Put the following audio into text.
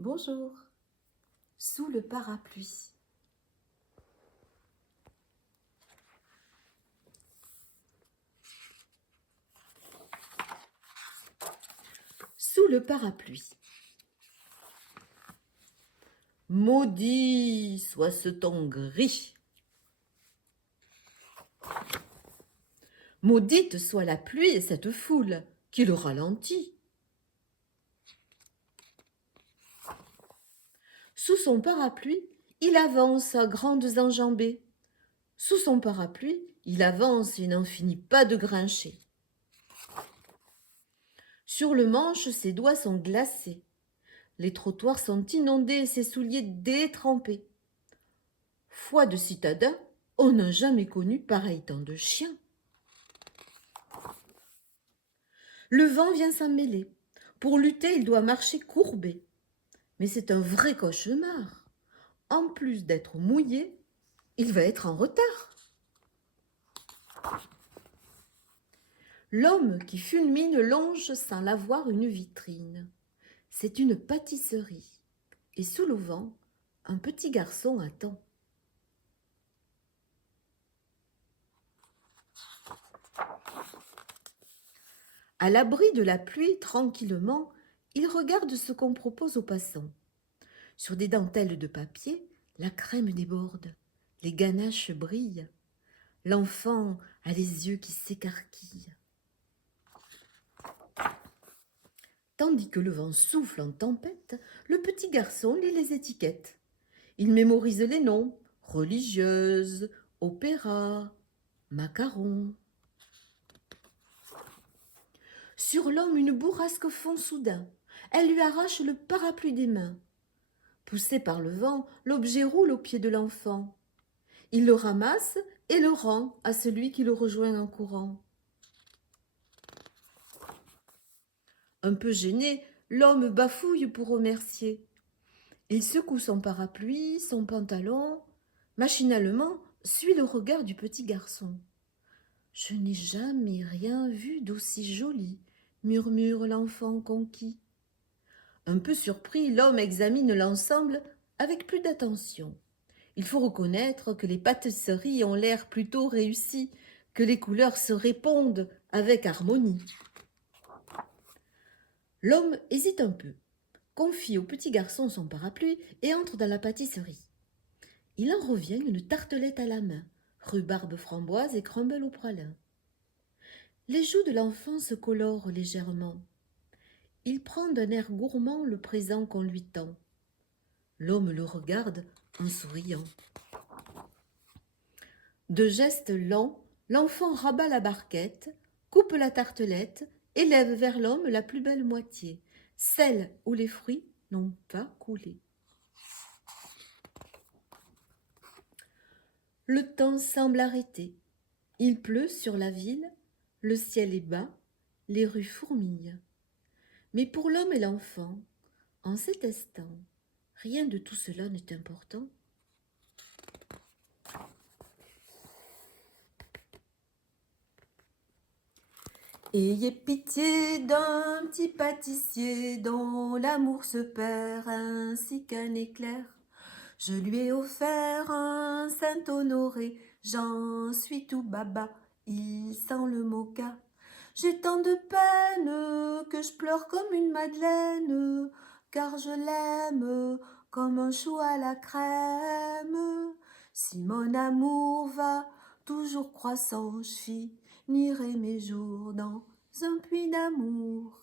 Bonjour, sous le parapluie. Sous le parapluie. Maudit soit ce temps gris. Maudite soit la pluie et cette foule qui le ralentit. Sous son parapluie, il avance à grandes enjambées. Sous son parapluie, il avance et n'en finit pas de grincher. Sur le manche, ses doigts sont glacés. Les trottoirs sont inondés et ses souliers détrempés. Foi de citadin, on n'a jamais connu pareil temps de chien. Le vent vient s'en mêler. Pour lutter, il doit marcher courbé. Mais c'est un vrai cauchemar. En plus d'être mouillé, il va être en retard. L'homme qui fulmine longe sans l'avoir une vitrine. C'est une pâtisserie. Et sous le vent, un petit garçon attend. À l'abri de la pluie, tranquillement, il regarde ce qu'on propose aux passants. Sur des dentelles de papier, la crème déborde, les ganaches brillent. L'enfant a les yeux qui s'écarquillent. Tandis que le vent souffle en tempête, le petit garçon lit les étiquettes. Il mémorise les noms, religieuse, opéra, macaron. Sur l'homme, une bourrasque fond soudain. Elle lui arrache le parapluie des mains. Poussé par le vent, l'objet roule aux pieds de l'enfant. Il le ramasse et le rend à celui qui le rejoint en courant. Un peu gêné, l'homme bafouille pour remercier. Il secoue son parapluie, son pantalon, machinalement suit le regard du petit garçon. « Je n'ai jamais rien vu d'aussi joli, » murmure l'enfant conquis. Un peu surpris, l'homme examine l'ensemble avec plus d'attention. Il faut reconnaître que les pâtisseries ont l'air plutôt réussies, que les couleurs se répondent avec harmonie. L'homme hésite un peu, confie au petit garçon son parapluie et entre dans la pâtisserie. Il en revient une tartelette à la main, rhubarbe framboise et crumble au pralin. Les joues de l'enfant se colorent légèrement. Il prend d'un air gourmand le présent qu'on lui tend. L'homme le regarde en souriant. De gestes lents, l'enfant rabat la barquette, coupe la tartelette et lève vers l'homme la plus belle moitié, celle où les fruits n'ont pas coulé. Le temps semble arrêté. Il pleut sur la ville, le ciel est bas, les rues fourmillent. Mais pour l'homme et l'enfant, en cet instant, rien de tout cela n'est important. Ayez pitié d'un petit pâtissier dont l'amour se perd ainsi qu'un éclair. Je lui ai offert un Saint-Honoré, j'en suis tout baba, il sent le mocha. J'ai tant de peine que je pleure comme une madeleine, car je l'aime comme un chou à la crème. Si mon amour va toujours croissant, je finirai mes jours dans un puits d'amour.